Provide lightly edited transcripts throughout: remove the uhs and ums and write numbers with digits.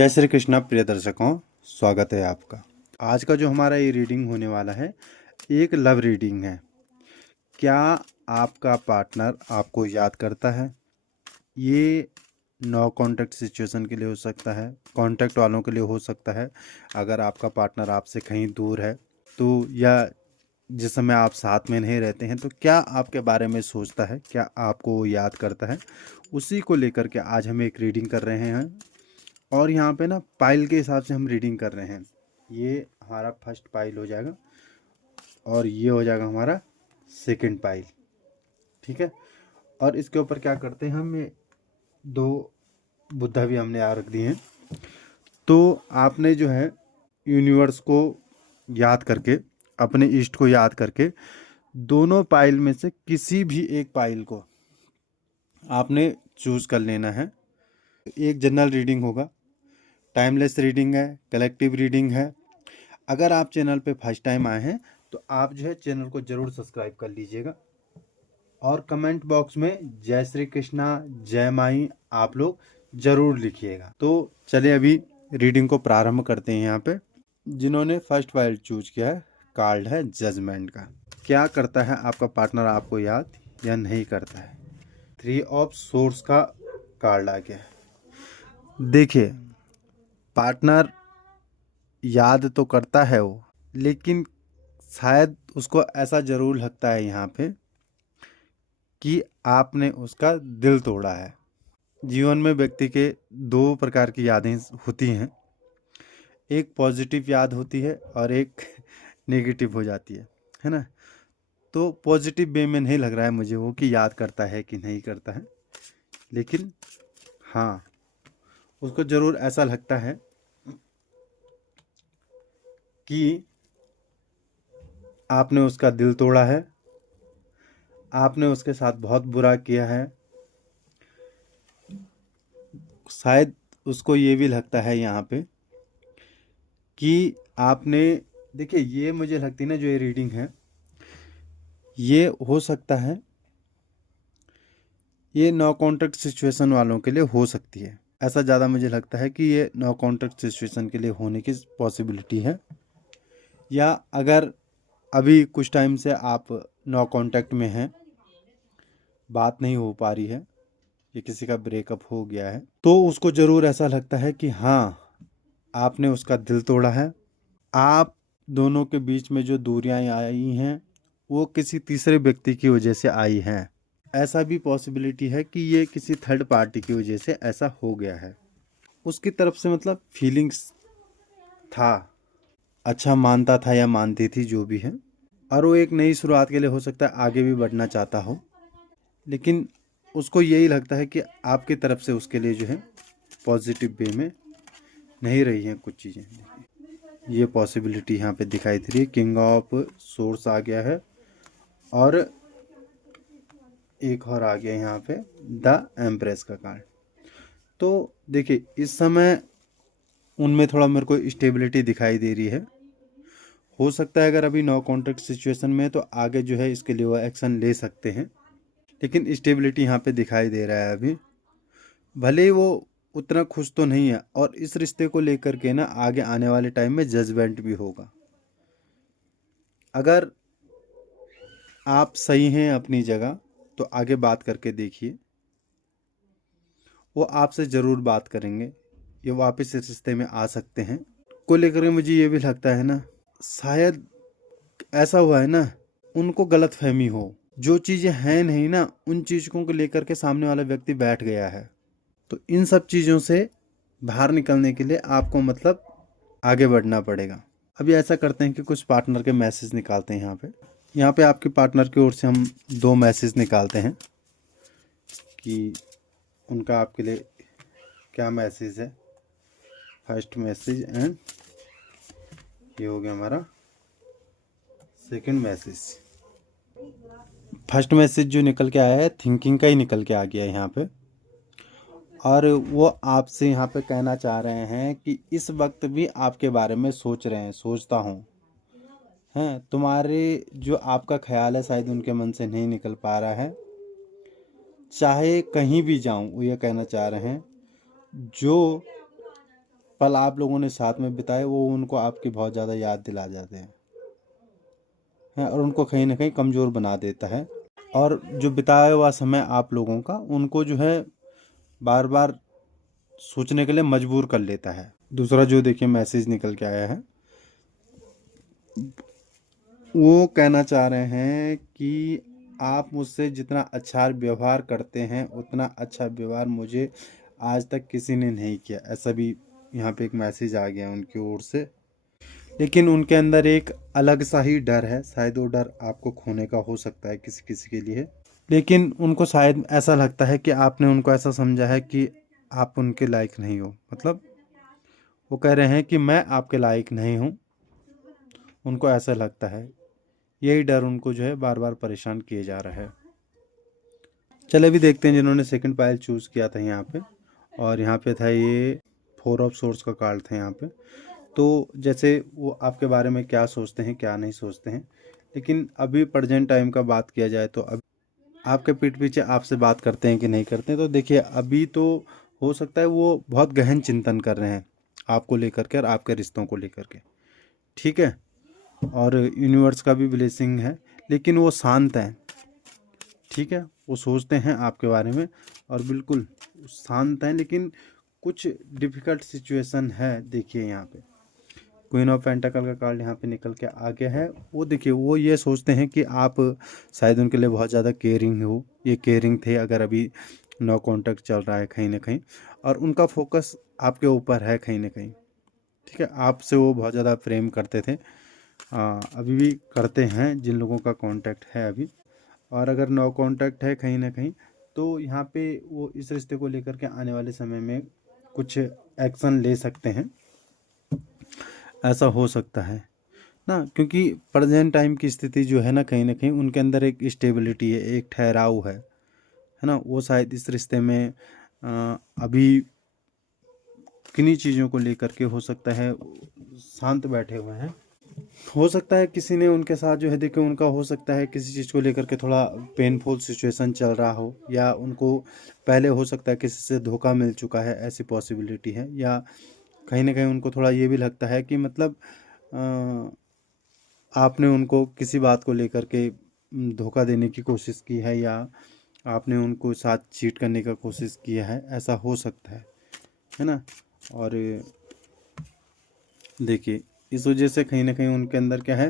जय श्री कृष्णा प्रिय दर्शकों, स्वागत है आपका। आज का जो हमारा ये रीडिंग होने वाला है, एक लव रीडिंग है। क्या आपका पार्टनर आपको याद करता है? ये नो कांटेक्ट सिचुएशन के लिए हो सकता है, कांटेक्ट वालों के लिए हो सकता है। अगर आपका पार्टनर आपसे कहीं दूर है तो, या जिस समय आप साथ में नहीं रहते हैं, तो क्या आपके बारे में सोचता है, क्या आपको वो याद करता है? उसी को लेकर के आज हम एक रीडिंग कर रहे हैं। और यहाँ पे ना पाइल के हिसाब से हम रीडिंग कर रहे हैं। ये हमारा फर्स्ट पाइल हो जाएगा और ये हो जाएगा हमारा सेकंड पाइल, ठीक है। और इसके ऊपर क्या करते हैं, हम ये दो बुद्धा भी हमने यहाँ रख दिए हैं। तो आपने जो है यूनिवर्स को याद करके, अपने इष्ट को याद करके, दोनों पाइल में से किसी भी एक पाइल को आपने चूज कर लेना है। एक जनरल रीडिंग होगा, टाइमलेस रीडिंग है, कलेक्टिव रीडिंग है। अगर आप चैनल पे फर्स्ट टाइम आए हैं तो आप जो है चैनल को ज़रूर सब्सक्राइब कर लीजिएगा और कमेंट बॉक्स में जय श्री कृष्णा, जय माई आप लोग ज़रूर लिखिएगा। तो चलिए अभी रीडिंग को प्रारंभ करते हैं। यहाँ पे जिन्होंने फर्स्ट फाइल चूज किया है, कार्ड है जजमेंट का। क्या करता है आपका पार्टनर आपको याद या नहीं करता है? 3 ऑफ सोर्स का कार्ड आ गया है। देखिए, पार्टनर याद तो करता है वो, लेकिन शायद उसको ऐसा ज़रूर लगता है यहाँ पे कि आपने उसका दिल तोड़ा है। जीवन में व्यक्ति के दो प्रकार की यादें होती हैं, एक पॉजिटिव याद होती है और एक नेगेटिव हो जाती है ना। तो पॉजिटिव वे में नहीं लग रहा है मुझे वो कि याद करता है कि नहीं करता है, लेकिन हाँ, उसको ज़रूर ऐसा लगता है कि आपने उसका दिल तोड़ा है, आपने उसके साथ बहुत बुरा किया है। शायद उसको ये भी लगता है यहाँ पे कि आपने, देखिए ये मुझे लगती है ना, जो ये रीडिंग है ये हो सकता है, ये नो कॉन्ट्रैक्ट सिचुएशन वालों के लिए हो सकती है। ऐसा ज़्यादा मुझे लगता है कि ये नो कॉन्ट्रैक्ट सिचुएशन के लिए होने की पॉसिबिलिटी है। या अगर अभी कुछ टाइम से आप नो कॉन्टैक्ट में हैं, बात नहीं हो पा रही है, या किसी का ब्रेकअप हो गया है, तो उसको ज़रूर ऐसा लगता है कि हाँ, आपने उसका दिल तोड़ा है। आप दोनों के बीच में जो दूरियां आई हैं वो किसी तीसरे व्यक्ति की वजह से आई हैं। ऐसा भी पॉसिबिलिटी है कि ये किसी थर्ड पार्टी की वजह से ऐसा हो गया है। उसकी तरफ से मतलब फीलिंग्स था, अच्छा मानता था या मानती थी, जो भी है। और वो एक नई शुरुआत के लिए हो सकता है आगे भी बढ़ना चाहता हो, लेकिन उसको यही लगता है कि आपकी तरफ से उसके लिए जो है पॉजिटिव वे में नहीं रही हैं कुछ चीज़ें। ये पॉसिबिलिटी यहाँ पे दिखाई दे रही है। किंग ऑफ सोर्स आ गया है और एक और आ गया यहाँ पे द एम्प्रेस का कार्ड। तो देखिए, इस समय उनमें थोड़ा मेरे को स्टेबिलिटी दिखाई दे रही है। हो सकता है अगर अभी नो कॉन्ट्रैक्ट सिचुएशन में है तो आगे जो है इसके लिए वो एक्शन ले सकते हैं, लेकिन स्टेबिलिटी यहाँ पे दिखाई दे रहा है अभी। भले ही वो उतना खुश तो नहीं है, और इस रिश्ते को लेकर के ना आगे आने वाले टाइम में जजमेंट भी होगा। अगर आप सही हैं अपनी जगह तो आगे बात करके देखिए, वो आपसे ज़रूर बात करेंगे, ये वापस इस रिश्ते में आ सकते हैं। को लेकर के मुझे ये भी लगता है ना, शायद ऐसा हुआ है ना, उनको गलत फहमी हो, जो चीज़ें हैं नहीं ना, उन चीज़ों को लेकर के सामने वाला व्यक्ति बैठ गया है। तो इन सब चीज़ों से बाहर निकलने के लिए आपको मतलब आगे बढ़ना पड़ेगा। अभी ऐसा करते हैं कि कुछ पार्टनर के मैसेज निकालते हैं। यहाँ पे आपके पार्टनर की ओर से हम 2 मैसेज निकालते हैं कि उनका आपके लिए क्या मैसेज है। फर्स्ट मैसेज एंड ये हो गया हमारा सेकंड मैसेज। फर्स्ट मैसेज जो निकल के आया है थिंकिंग का ही निकल के आ गया है यहाँ पे, और वो आपसे यहाँ पे कहना चाह रहे हैं कि इस वक्त भी आपके बारे में सोच रहे हैं, सोचता हूँ, हैं तुम्हारे जो आपका ख्याल है शायद उनके मन से नहीं निकल पा रहा है। चाहे कहीं भी जाऊं, वो ये कहना चाह रहे हैं, जो पल आप लोगों ने साथ में बिताए वो उनको आपकी बहुत ज़्यादा याद दिला जाते हैं और उनको कहीं ना कहीं कमज़ोर बना देता है। और जो बिताया हुआ समय आप लोगों का उनको जो है बार बार सोचने के लिए मजबूर कर लेता है। दूसरा जो देखिए मैसेज निकल के आया है, वो कहना चाह रहे हैं कि आप मुझसे जितना अच्छा व्यवहार करते हैं उतना अच्छा व्यवहार मुझे आज तक किसी ने नहीं किया। ऐसा भी यहाँ पे एक मैसेज आ गया उनकी ओर से। लेकिन उनके अंदर एक अलग सा ही डर है, शायद वो डर आपको खोने का हो सकता है किसी किसी के लिए। लेकिन उनको शायद ऐसा लगता है कि आपने उनको ऐसा समझा है कि आप उनके लायक नहीं हो। मतलब वो कह रहे हैं कि मैं आपके लायक नहीं हूँ, उनको ऐसा लगता है। यही डर उनको जो है बार बार परेशान किए जा रहा है। चले भी देखते हैं जिन्होंने सेकंड पाइल चूज़ किया था यहाँ पे, और यहाँ पे था ये 4 ऑफ सोर्स का कार्ड था यहाँ पे। तो जैसे वो आपके बारे में क्या सोचते हैं क्या नहीं सोचते हैं, लेकिन अभी प्रेजेंट टाइम का बात किया जाए तो अब आपके पीठ पीछे आपसे बात करते हैं कि नहीं करते हैं। तो देखिए अभी तो हो सकता है वो बहुत गहन चिंतन कर रहे हैं आपको लेकर के और आपके रिश्तों को लेकर के, ठीक है। और यूनिवर्स का भी ब्लेसिंग है, लेकिन वो शांत हैं, ठीक है। वो सोचते हैं आपके बारे में और बिल्कुल शांत हैं, लेकिन कुछ डिफ़िकल्ट सिचुएशन है। देखिए यहाँ पे क्वीन ऑफ पेंटाकल का कार्ड यहाँ पे निकल के आ गया है। वो देखिए वो ये सोचते हैं कि आप शायद उनके लिए बहुत ज़्यादा केयरिंग हो, ये केयरिंग थे अगर अभी नो कांटेक्ट चल रहा है कहीं ना कहीं, और उनका फोकस आपके ऊपर है कहीं ना कहीं, ठीक है। आपसे वो बहुत ज़्यादा प्रेम करते थे, अभी भी करते हैं जिन लोगों का कांटेक्ट है अभी। और अगर नो कांटेक्ट है कहीं ना कहीं तो यहाँ पे वो इस रिश्ते को लेकर के आने वाले समय में कुछ एक्शन ले सकते हैं, ऐसा हो सकता है ना। क्योंकि प्रेजेंट टाइम की स्थिति जो है ना कहीं उनके अंदर एक स्टेबिलिटी है, एक ठहराव है ना। वो शायद इस रिश्ते में अभी किन्हीं चीज़ों को लेकर के हो सकता है शांत बैठे हुए हैं। हो सकता है किसी ने उनके साथ जो है देखिए उनका हो सकता है किसी चीज़ को लेकर के थोड़ा पेनफुल सिचुएशन चल रहा हो, या उनको पहले हो सकता है किसी से धोखा मिल चुका है, ऐसी पॉसिबिलिटी है। या कहीं ना कहीं उनको थोड़ा ये भी लगता है कि मतलब आपने उनको किसी बात को लेकर के धोखा देने की कोशिश की है, या आपने उनको साथ चीट करने का कोशिश किया है, ऐसा हो सकता है ना। और देखिए इस वजह से कहीं ना कहीं उनके अंदर क्या है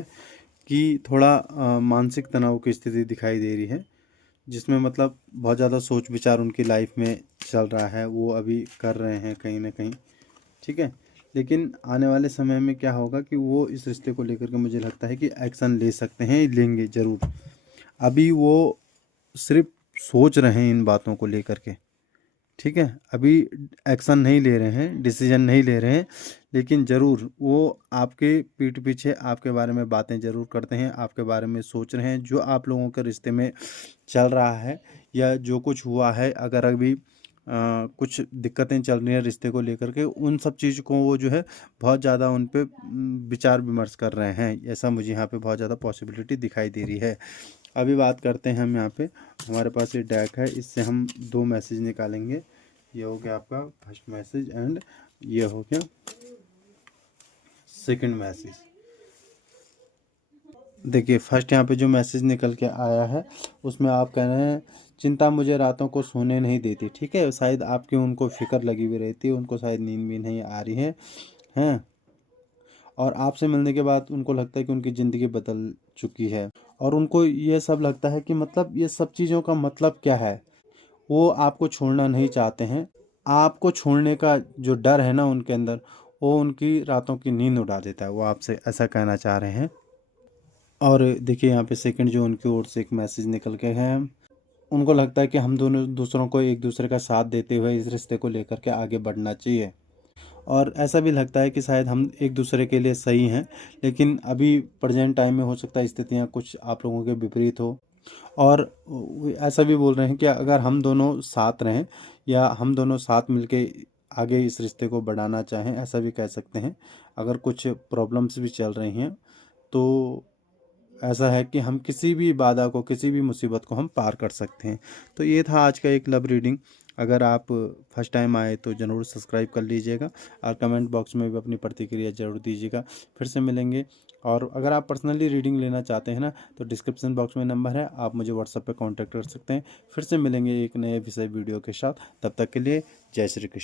कि थोड़ा मानसिक तनाव की स्थिति दिखाई दे रही है, जिसमें मतलब बहुत ज़्यादा सोच विचार उनकी लाइफ में चल रहा है, वो अभी कर रहे हैं कहीं ना कहीं, ठीक है। लेकिन आने वाले समय में क्या होगा कि वो इस रिश्ते को लेकर के मुझे लगता है कि एक्शन ले सकते हैं, लेंगे ज़रूर। अभी वो सिर्फ सोच रहे हैं इन बातों को लेकर के, ठीक है। अभी एक्शन नहीं ले रहे हैं, डिसीजन नहीं ले रहे हैं, लेकिन ज़रूर वो आपके पीठ पीछे आपके बारे में बातें ज़रूर करते हैं, आपके बारे में सोच रहे हैं। जो आप लोगों के रिश्ते में चल रहा है या जो कुछ हुआ है, अगर अभी कुछ दिक्कतें चल रही हैं रिश्ते को लेकर के, उन सब चीज़ को वो जो है बहुत ज़्यादा उन पे विचार विमर्श कर रहे हैं। ऐसा मुझे यहाँ पे बहुत ज़्यादा पॉसिबिलिटी दिखाई दे रही है। अभी बात करते हैं हम यहाँ पे, हमारे पास ये डेक है, इससे हम 2 मैसेज निकालेंगे। ये हो गया आपका फर्स्ट मैसेज एंड ये हो गया सेकंड मैसेज। देखिए फर्स्ट यहाँ पे जो मैसेज निकल के आया है उसमें आप कह रहे हैं चिंता मुझे रातों को सोने नहीं देती, ठीक है। शायद आपकी उनको फिक्र लगी हुई रहती है, उनको शायद नींद भी नहीं आ रही है हैं। और आपसे मिलने के बाद उनको लगता है कि उनकी ज़िंदगी बदल चुकी है, और उनको ये सब लगता है कि मतलब ये सब चीज़ों का मतलब क्या है। वो आपको छोड़ना नहीं चाहते हैं। आपको छोड़ने का जो डर है ना उनके अंदर, वो उनकी रातों की नींद उड़ा देता है, वो आपसे ऐसा कहना चाह रहे हैं। और देखिए यहाँ पे सेकंड जो उनकी ओर से एक मैसेज निकल के है, उनको लगता है कि हम दोनों दूसरों को एक दूसरे का साथ देते हुए इस रिश्ते को लेकर के आगे बढ़ना चाहिए। और ऐसा भी लगता है कि शायद हम एक दूसरे के लिए सही हैं, लेकिन अभी प्रेजेंट टाइम में हो सकता है स्थितियाँ कुछ आप लोगों के विपरीत हो। और ऐसा भी बोल रहे हैं कि अगर हम दोनों साथ रहें या हम दोनों साथ मिलके आगे इस रिश्ते को बढ़ाना चाहें, ऐसा भी कह सकते हैं। अगर कुछ प्रॉब्लम्स भी चल रही हैं तो ऐसा है कि हम किसी भी बाधा को, किसी भी मुसीबत को हम पार कर सकते हैं। तो ये था आज का एक लव रीडिंग। अगर आप फर्स्ट टाइम आए तो ज़रूर सब्सक्राइब कर लीजिएगा और कमेंट बॉक्स में भी अपनी प्रतिक्रिया ज़रूर दीजिएगा। फिर से मिलेंगे। और अगर आप पर्सनली रीडिंग लेना चाहते हैं ना, तो डिस्क्रिप्शन बॉक्स में नंबर है, आप मुझे व्हाट्सएप पे कांटेक्ट कर सकते हैं। फिर से मिलेंगे एक नए विषय वीडियो के साथ। तब तक के लिए जय श्री कृष्ण।